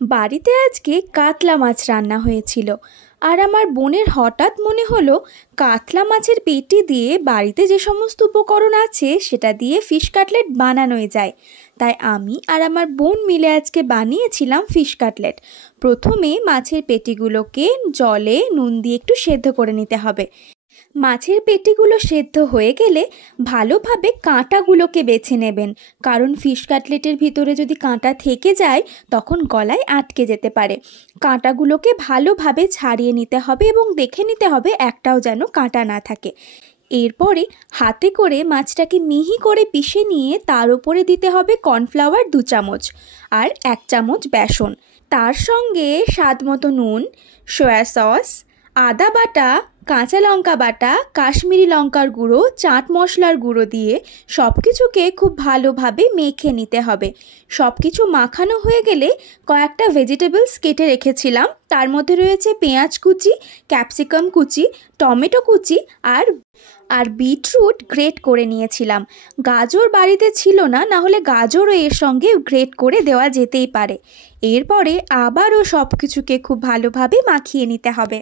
বাড়িতে আজকে কাতলা মাছ রান্না হয়েছিল। আর আমার বোনের হঠাৎ মনে হলো কাতলা মাছের পেটি দিয়ে বাড়িতে যে সমস্ত উপকরণ আছে সেটা দিয়ে ফিশ কাটলেট বানানোই যায়। তাই আমি আর আমার বোন মিলে আজকে বানিয়েছিলাম ফিশ কাটলেট। প্রথমে মাছের পেটিগুলোকে জলে নুন দিয়ে একটু সেদ্ধ করে নিতে হবে। মাছের পেটিগুলো সেদ্ধ হয়ে গেলে ভালোভাবে কাঁটাগুলোকে বেছে নেবেন, কারণ ফিশ কাটলেটের ভিতরে যদি কাঁটা থেকে যায় তখন গলায় আটকে যেতে পারে। কাঁটাগুলোকে ভালোভাবে ছাড়িয়ে নিতে হবে এবং দেখে নিতে হবে একটাও যেন কাঁটা না থাকে। এরপরে হাতে করে মাছটাকে মিহি করে পিষে নিয়ে তার উপরে দিতে হবে কর্নফ্লাওয়ার 2 চামচ আর 1 চামচ বেসন। তার সঙ্গে স্বাদ মতো নুন, সয়া সস, আদা বাটা, কাঁচা লঙ্কা বাটা, কাশ্মীরি লঙ্কার গুঁড়ো, চাট মশলার গুঁড়ো দিয়ে সব কিছুকে খুব ভালোভাবে মেখে নিতে হবে। সব কিছু মাখানো হয়ে গেলে কয়েকটা ভেজিটেবলস কেটে রেখেছিলাম। তার মধ্যে রয়েছে পেঁয়াজ কুচি, ক্যাপসিকাম কুচি, টমেটো কুচি আর বিটরুট গ্রেট করে নিয়েছিলাম। গাজর বাড়িতে ছিল না, হলে গাজরও এর সঙ্গে গ্রেট করে দেওয়া যেতেই পারে। এরপরে আবারও সব কিছুকে খুব ভালোভাবে মাখিয়ে নিতে হবে।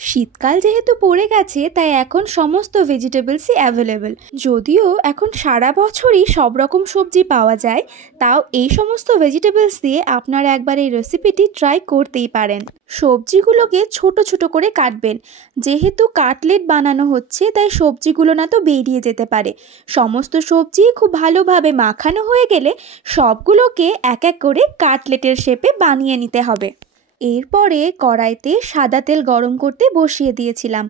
শীতকাল যেহেতু পড়ে গেছে তাই এখন সমস্ত ভেজিটেবলসই অ্যাভেলেবেল। যদিও এখন সারা বছরই সব রকম সবজি পাওয়া যায়, তাও এই সমস্ত ভেজিটেবলস দিয়ে আপনারা একবার এই রেসিপিটি ট্রাই করতেই পারেন। সবজিগুলোকে ছোট ছোট করে কাটবেন। যেহেতু কাটলেট বানানো হচ্ছে তাই সবজিগুলো না তো বেরিয়ে যেতে পারে। সমস্ত সবজি খুব ভালোভাবে মাখানো হয়ে গেলে সবগুলোকে এক এক করে কাটলেটের শেপে বানিয়ে নিতে হবে। এরপরে কড়াইতে সাদা তেল গরম করতে বসিয়ে দিয়েছিলাম।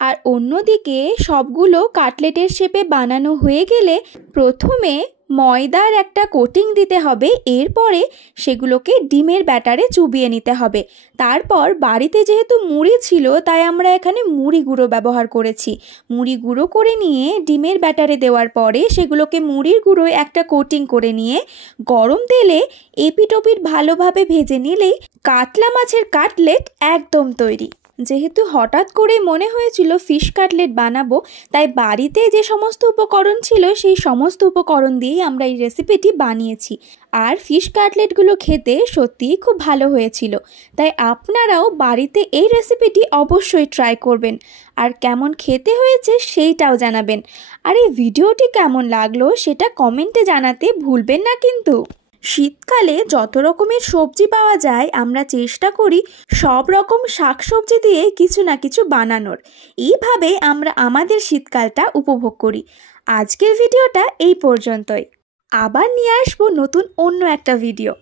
আর অন্যদিকে সবগুলো কাটলেটের শেপে বানানো হয়ে গেলে প্রথমে ময়দার একটা কোটিং দিতে হবে। এরপরে সেগুলোকে ডিমের ব্যাটারে চুবিয়ে নিতে হবে। তারপর বাড়িতে যেহেতু মুড়ি ছিল তাই আমরা এখানে মুড়ি গুঁড়ো ব্যবহার করেছি। মুড়ি গুঁড়ো করে নিয়ে ডিমের ব্যাটারে দেওয়ার পরে সেগুলোকে মুড়ির গুঁড়োয় একটা কোটিং করে নিয়ে গরম তেলে এপিট ওপিট ভালোভাবে ভেজে নিলেই কাতলা মাছের কাটলেট একদম তৈরি। যেহেতু হঠাৎ করে মনে হয়েছিল ফিশ কাটলেট বানাবো, তাই বাড়িতে যে সমস্ত উপকরণ ছিল সেই সমস্ত উপকরণ দিয়েই আমরা এই রেসিপিটি বানিয়েছি। আর ফিশ কাটলেটগুলো খেতে সত্যিই খুব ভালো হয়েছিল। তাই আপনারাও বাড়িতে এই রেসিপিটি অবশ্যই ট্রাই করবেন আর কেমন খেতে হয়েছে সেইটাও জানাবেন। আর এই ভিডিওটি কেমন লাগলো সেটা কমেন্টে জানাতে ভুলবেন না কিন্তু। শীতকালে যত রকমের সবজি পাওয়া যায় আমরা চেষ্টা করি সব রকম শাকসবজি দিয়ে কিছু না কিছু বানানোর। এইভাবে আমরা আমাদের শীতকালটা উপভোগ করি। আজকের ভিডিওটা এই পর্যন্তই। আবার নিয়ে আসবো নতুন অন্য একটা ভিডিও।